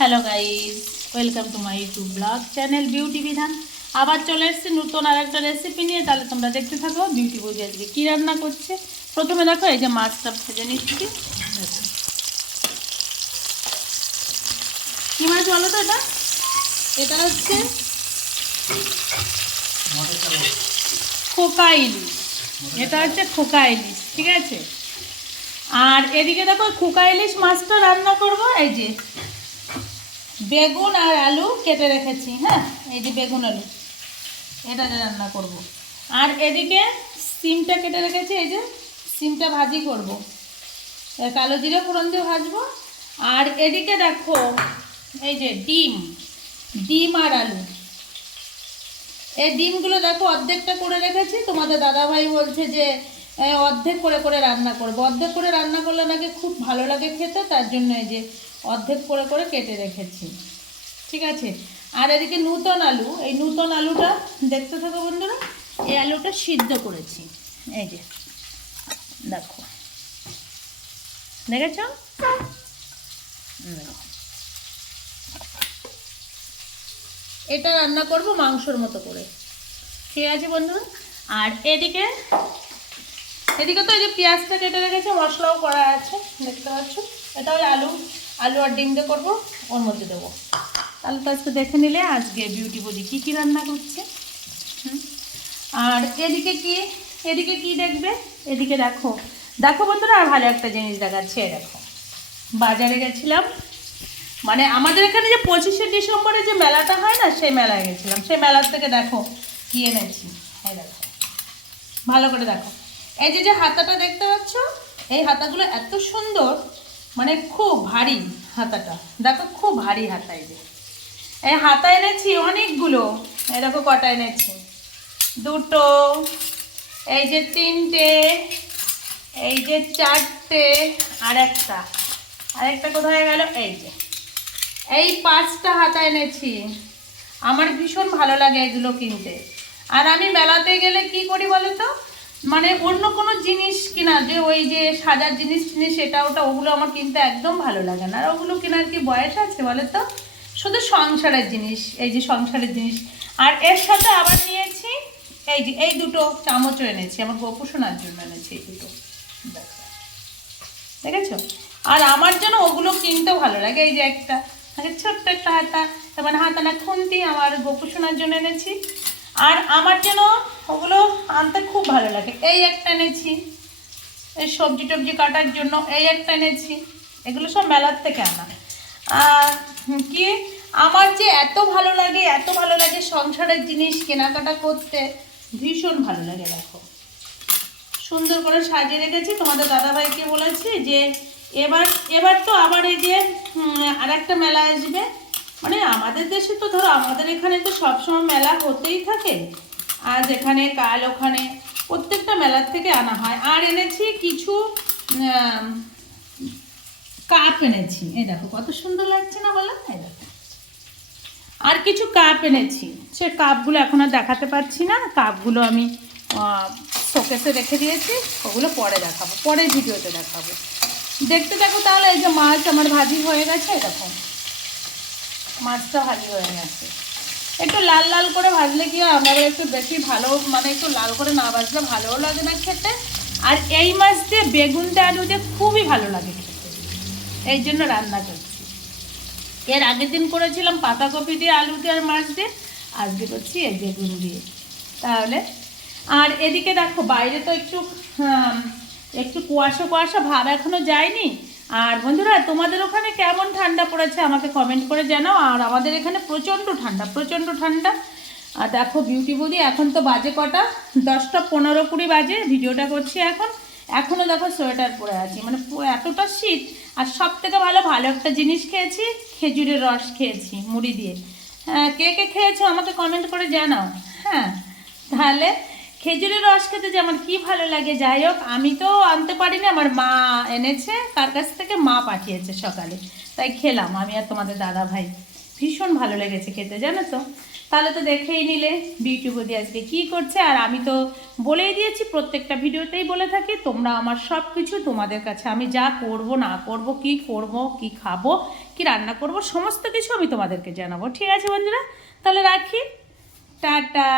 Hello guys welcome to my YouTube blog channel beauty Bidhan আবার চলে এসেছি নতুন আর একটা রেসিপি নিয়ে। তাহলে তোমরা দেখতে থাকো বিউটি বৌদি আজকে কী রান্না করছে। প্রথমে দেখো, এই যে মাছটা ভেজে নিচ্ছি। কী মাছ বলো তো এটা? এটা হচ্ছে খোকা ইলিশ। এটা হচ্ছে খোকা ইলিশ, ঠিক আছে? আর এদিকে দেখো, খোকা ইলিশ মাছটা রান্না করব। এই যে বেগুন আর আলু কেটে রেখেছি হ্যাঁ? এই যে বেগুন আলু। এটা রান্না করব। আর এদিকে সিমটা কেটে রেখেছি, এই যে সিমটা ভাজি করব। কালো জিরে ফোড়ন দিয়ে ভাজবো। আর এদিকে দেখো, এই যে ডিম ডিম আর আলু। এই ডিমগুলো দেখো অর্ধেকটা করে রেখেছি। তোমাদের দাদাভাই বলছে যে অর্ধেক করে করে রান্না করব। অর্ধেক করে রান্না করলে নাকি খুব ভালো লাগে খেতে, তার জন্য এই যে অর্ধেক করে করে কেটে রেখেছি। ঠিক আছে? আর এদিকে নূতন আলু, এই নূতন আলুটা দেখতে থাকো বন্ধুরা, এই আলুটা সিদ্ধ করেছি। এই যে, দেখো। দেখেছ? দেখো। এটা রান্না করব মাংসর মতো করে। ঠিক আছে বন্ধুরা? আর এদিকে এদিকে তো এই যে পেঁয়াজটা কেটে রেখেছে, মশলাও করা আছে, দেখতে পাচ্ছ? এটা ওই আলু। আলু আর ডিম দিয়ে করব, ওর মধ্যে দেবো। তাহলে তো আজকে দেখে নিলে আজকে বিউটি বলি কী কী রান্না করছে। আর এদিকে কি এদিকে কি দেখবে? এদিকে দেখো দেখো বন্ধুরা, আর ভালো একটা জিনিস দেখাচ্ছে দেখো। বাজারে গেছিলাম মানে আমাদের এখানে যে পঁচিশে ডিসেম্বরে যে মেলাটা হয় না, সেই মেলায় গেছিলাম। সেই মেলার থেকে দেখো, কি এনেছি, এই দেখো। ভালো করে দেখো। এই যে যে হাতাটা দেখতে পাচ্ছ, এই হাতাগুলো এত সুন্দর মানে খুব ভারী হাতাটা। দেখো খুব ভারী হাতা এই যে। এই হাতা এনেছি অনেকগুলো। এই দেখো কটা এনেছি। দুটো, এই যে তিনটে, এই যে চারটে আর একটা আরেকটা কোথায় গেল? এই যে। এই পাঁচটা হাতা এনেছি। আমার ভীষণ ভালো লাগে এগুলো কিনতে। আর আমি মেলাতে গেলে কি করি বলো তো মানে অন্য কোনো জিনিস কিনা, যে ওই যে সাজার জিনিস কিনি এটা ওটা, ওগুলো আমার কিনতে একদম ভালো লাগে না। আর ওগুলো কেনার কি বয়স আছে বলো তো শুধু সংসারের জিনিস, এই যে সংসারের জিনিস। আর এর সাথে আবার নিয়েছি, এই যে, এই দুটো চামচও এনেছি, আমার গোপু শোনার জন্য এনেছি এই দুটো। দেখো। দেখেছ? আর আমার জন্য ওগুলো কিনতে ভালো লাগে, এই যে একটা আগে ছোট্ট একটা হাতা তারপরে হাতানা খুন্তি আমার গোপু শোনার জন্য এনেছি। আর আমার যেন ওগুলো আনতে খুব ভালো লাগে। এই একটা এনেছি। এই সবজি টবজি কাটার জন্য এই একটা এনেছি। এগুলো সব মেলার থেকে আনা। আর কি, আমার যে এত ভালো লাগে, এত ভালো লাগে সংসারের জিনিস কেনাকাটা করতে, ভীষণ ভালো লাগে, দেখো। সুন্দর করে সাজিয়ে রেখেছি। তোমাদের দাদাভাইকে বলেছি যে, এবার এবার তো আবার এই যে আর একটা মেলা আসবে। মানে আমাদের দেশে তো ধরো, আমাদের এখানে তো সবসময় মেলা হতেই থাকে। আজ এখানে, কাল ওখানে, প্রত্যেকটা মেলার থেকে আনা হয়। আর এনেছি কিছু কাপ এনেছি। এই দেখো, কত সুন্দর লাগছে না বলো? এই আর কিছু কাপ এনেছি। সে কাপগুলো এখন আর দেখাতে পারছি না। কাপগুলো আমি শোকেসে রেখে দিয়েছি। ওগুলো পরে দেখাবো, পরের ভিডিওতে দেখাবো। দেখতে দেখো তাহলে, এই যে মাছ আমার ভাজি হয়ে গেছে এরকম মাছটা ভাজি হয়ে গেছে। একটু লাল লাল করে ভাজলে কি হয়? আমাদের একটু বেশি ভালো মানে একটু লাল করে না ভাজলে ভালোও লাগে না খেতে। আর এই মাছ দিয়ে বেগুনটা আলু দিয়ে খুবই ভালো লাগে খেতে। এই জন্য রান্না করছি। এর আগের দিন করেছিলাম পাতাকপি দিয়ে আলু দিয়ে আর মাছ দিয়ে, আজকে করছি এই বেগুন দিয়ে। তাহলে, আর এদিকে দেখো বাইরে তো একটু একটু কুয়াশা কুয়াশা ভাব এখনও যায়নি। আর বন্ধুরা, তোমাদের ওখানে কেমন ঠান্ডা পড়েছে আমাকে কমেন্ট করে জানাও। আর আমাদের এখানে প্রচণ্ড ঠান্ডা প্রচণ্ড ঠান্ডা। আর দেখো বিউটি বৌদি, এখন তো বাজে কটা? দশটা পনেরো কুড়ি বাজে, ভিডিওটা করছি এখন। এখনও দেখো সোয়েটার পরে আছি। মানে এতটা শীত, আর সব থেকে ভালো ভালো একটা জিনিস খেয়েছি, খেজুরের রস খেয়েছি, মুড়ি দিয়ে। হ্যাঁ কে কে খেয়েছো আমাকে কমেন্ট করে জানাও। হ্যাঁ তাহলে খেজুরের রস খেতে যে আমার কি ভালো লাগে, যাই হোক, আমি তো আনতে পারিনি, আমার মা এনেছে, তার কাছ থেকে মা পাঠিয়েছে সকালে, তাই খেলাম, আমি আর তোমাদের দাদা ভাই ভীষণ ভালো লেগেছে খেতে, জানো তো? তাহলে তো দেখেই নিলে, বিউটি বদি আজকে কি করছে, আর আমি তো বলেই দিয়েছি, প্রত্যেকটা ভিডিওতেই বলে থাকি, তোমরা আমার সব কিছু তোমাদের কাছে, আমি যা করব, না করব, কি করব, কি খাব, কি রান্না করব, সমস্ত কিছু আমি তোমাদেরকে জানাব, ঠিক আছে বন্ধুরা? তাহলে রাখি, টাটা।